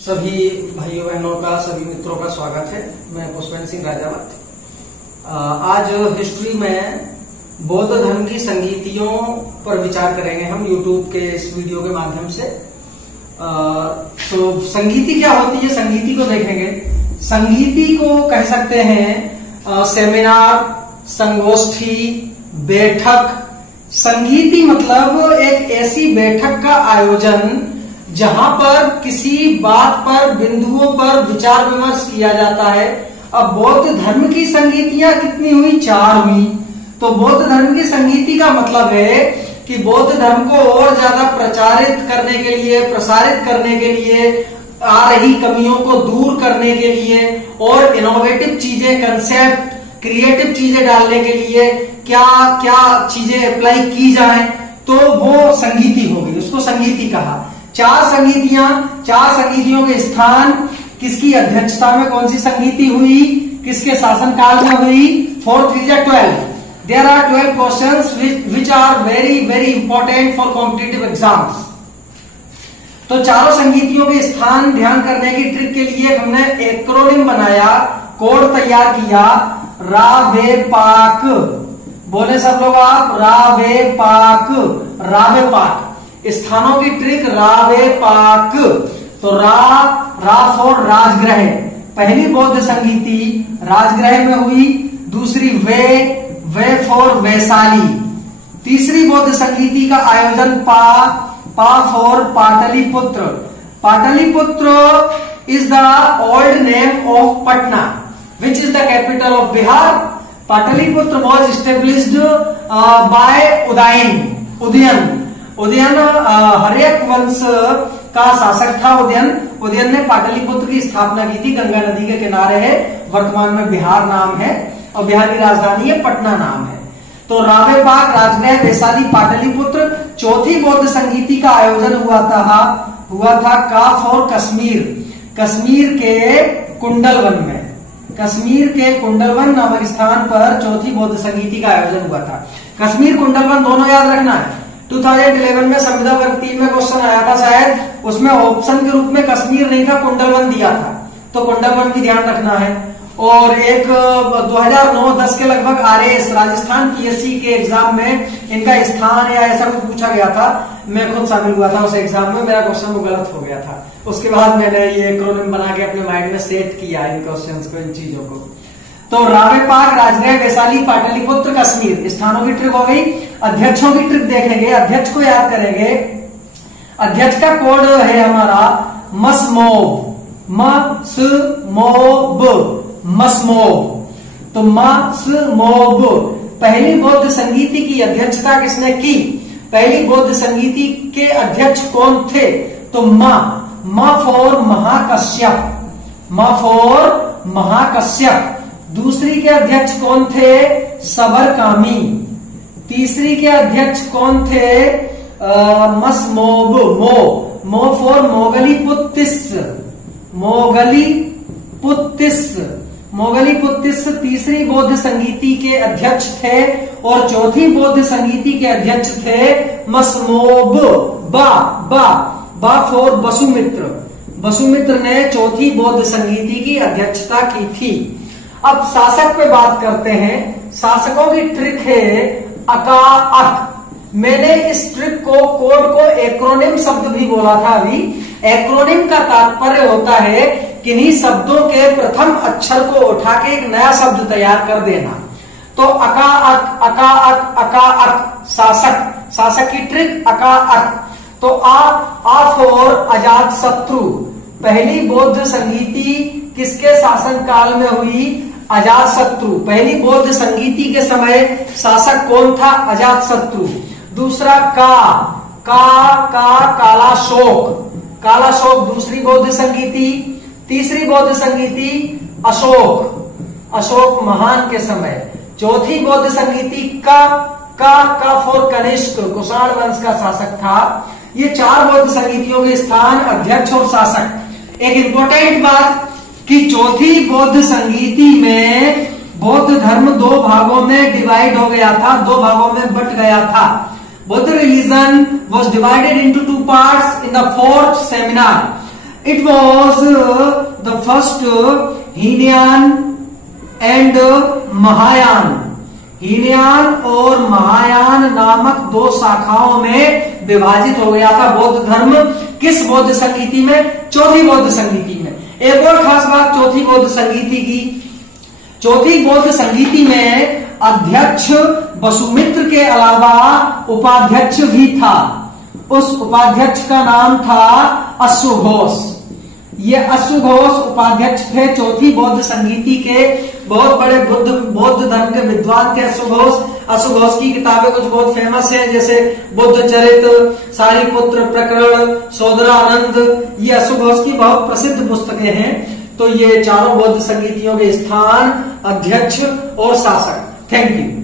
सभी भाइयों बहनों का, सभी मित्रों का स्वागत है। मैं पुष्पेंद्र सिंह राजावत। आज हिस्ट्री में बौद्ध धर्म की संगीतियों पर विचार करेंगे हम YouTube के इस वीडियो के माध्यम से। तो संगीति क्या होती है, संगीति को देखेंगे। संगीति को कह सकते हैं सेमिनार, संगोष्ठी, बैठक। संगीति मतलब एक ऐसी बैठक का आयोजन जहां पर किसी बात पर, बिंदुओं पर विचार विमर्श किया जाता है। अब बौद्ध धर्म की संगीतियां कितनी हुई? 4 हुई। तो बौद्ध धर्म की संगीति का मतलब है कि बौद्ध धर्म को और ज्यादा प्रचारित करने के लिए, प्रसारित करने के लिए, आ रही कमियों को दूर करने के लिए और इनोवेटिव चीजें, कंसेप्ट, क्रिएटिव चीजें डालने के लिए क्या क्या चीजें अप्लाई की जाएं, तो वो संगीति होगी, उसको संगीति कहा। 4 संगीतियों के स्थान, किसकी अध्यक्षता में कौन सी संगीति हुई, किसके शासन काल में हुई। 4 3 12। There are 12 questions which are very very important for competitive exams. तो चारों संगीतियों के स्थान ध्यान करने की ट्रिक के लिए हमने एक्रोनिम बनाया, कोड तैयार किया। रावेपाक बोले सब लोग आप, रावेपाक, रावेपाक। स्थानों की ट्रिक रावेपाक। तो रा फॉर राजगृह, पहली बौद्ध संगीति राजगृह में हुई। दूसरी वे फॉर वैशाली। तीसरी बौद्ध संगीति का आयोजन पा for Pataliputra. Pataliputra is the old name of Patna which is the capital of Bihar. Pataliputra was established by Udayan Haryanka वंश का शासक था। उदयन ने पाटलिपुत्र की स्थापना की थी। गंगा नदी के किनारे है, वर्तमान में बिहार नाम है और बिहार की राजधानी है पटना नाम है। तो रावेपाक, राजगृह, वैशाली, पाटलिपुत्र। चौथी बौद्ध संगीति का आयोजन हुआ था काफ और कश्मीर के कुंडलवन में। कश्मीर के कुंडलवन नामक स्थान पर चौथी बौद्ध संगीति का आयोजन हुआ था। कश्मीर, कुंडलवन दोनों याद रखना है। 2011 में संविदा वर्ग 3 में क्वेश्चन आया था शायद, उसमें ऑप्शन के रूप में कश्मीर नहीं था, कुंडलवन दिया था। तो कुंडलवन भी ध्यान रखना है। और एक 2009-10 के लगभग RAS राजस्थान PSC के एग्जाम में इनका स्थान या ऐसा कुछ पूछा गया था। मैं खुद शामिल हुआ था उस एग्जाम में, मेरा क्वेश्चन वो गलत हो गया था। उसके बाद मैंने ये एक्रोनिम बना के अपने माइंड में सेट किया इन क्वेश्चंस को, इन चीजों को। तो रावेपाक, राजगृह, वैशाली, पाटलिपुत्र, कश्मीर, स्थानों की ट्रिक हो गई। अध्यक्षों की ट्रिक देखेंगे, अध्यक्ष को याद करेंगे। अध्यक्ष का कोड है हमारा मसमोब। तो मसमोब। पहली बौद्ध संगीति की अध्यक्षता किसने की? पहली बौद्ध संगीति के अध्यक्ष कौन थे? तो मा फॉर महाकश्यप। दूसरी के अध्यक्ष कौन थे? सबरकामी। तीसरी के अध्यक्ष कौन थे? मसमोब। मो फॉर मोगलीपुत्तिस तीसरी बौद्ध संगीति के अध्यक्ष थे। और चौथी बौद्ध संगीति के अध्यक्ष थे मसमोब। बा फॉर वसुमित्र ने चौथी बौद्ध संगीति की अध्यक्षता की थी। अब शासक पे बात करते हैं। शासकों की ट्रिक है अका अक। मैंने इस ट्रिक को, कोड को एक्रोनिम शब्द भी बोला था अभी। एक्रोनिम का तात्पर्य होता है किन्हीं शब्दों के प्रथम अक्षर को उठा के एक नया शब्द तैयार कर देना। तो अका अक शासक की ट्रिक अका अक। तो आ फॉर अजात शत्रु। पहली बौद्ध संगीति किसके शासन काल में हुई? अजात शत्रु। पहली बौद्ध संगीति के समय शासक कौन था? अजात शत्रु। दूसरा कालाशोक दूसरी बौद्ध संगीति। तीसरी बौद्ध संगीति अशोक महान के समय। चौथी बौद्ध संगीति का फॉर कनिष्क, कुषाण वंश का शासक था। ये 4 बौद्ध संगीतियों के स्थान, अध्यक्ष और शासक। एक इंपॉर्टेंट बात कि चौथी बौद्ध संगीति में बौद्ध धर्म 2 भागों में डिवाइड हो गया था, 2 भागों में बट गया था। Buddha religion was divided into 2 parts in the 4th seminar. It was the first Hinayana and Mahayana. Hinayana और महायान नामक दो शाखाओं में विभाजित हो गया था बौद्ध धर्म। किस बौद्ध संगीति में? चौथी बौद्ध संगीति में। एक और खास बात चौथी बौद्ध संगीति की, चौथी बौद्ध संगीति में अध्यक्ष वसुमित्र के अलावा उपाध्यक्ष भी था। उस उपाध्यक्ष का नाम था अश्वघोष। ये अश्वघोष उपाध्यक्ष थे चौथी बौद्ध संगीति के। बहुत बड़े बौद्ध धर्म के विद्वान थे अश्वघोष। अश्वघोष की किताबें कुछ बहुत फेमस हैं, जैसे बुद्ध चरित, सारिपुत्र प्रकरण, सोदरानंद। ये अश्वघोष की बहुत प्रसिद्ध पुस्तकें हैं। तो ये चारों बौद्ध संगीतियों के स्थान, अध्यक्ष और शासक। Thank you.